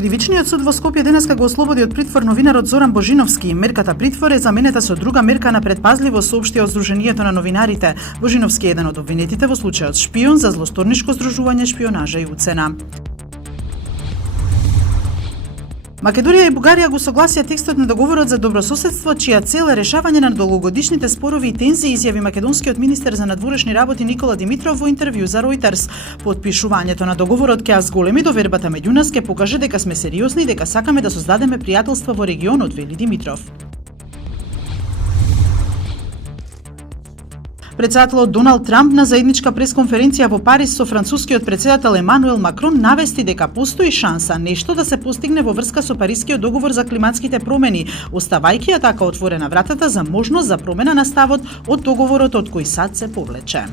Кривичниот суд во Скопје денеска го ослободи од притвор новинарот Зоран Божиновски. Мерката притвор е заменета со друга мерка на предпазливо, соопштија од Сдруженијето на новинарите. Божиновски е еден од обвинетите во случајот шпион за злосторнишко здружување, шпионажа и уцена. Македонија и Бугарија го согласија текстот на договорот за добрососедство, чија цел е решавање на долгогодишните спорови и тензии, изјави македонскиот министер за надворешни работи Никола Димитров во интервју за Reuters. Потпишувањето на договорот ќе зголеми довербата меѓу нас, ќе покаже дека сме сериозни и дека сакаме да создадеме пријателства во регионот, вели Димитров. Председателот Доналд Трамп на заедничка пресконференција во Париз со францускиот председател Емануел Макрон навести дека постои шанса нешто да се постигне во врска со Парискиот договор за климатските промени, оставајќи ја така отворена вратата за можност за промена на ставот од договорот од кој сад се повлече.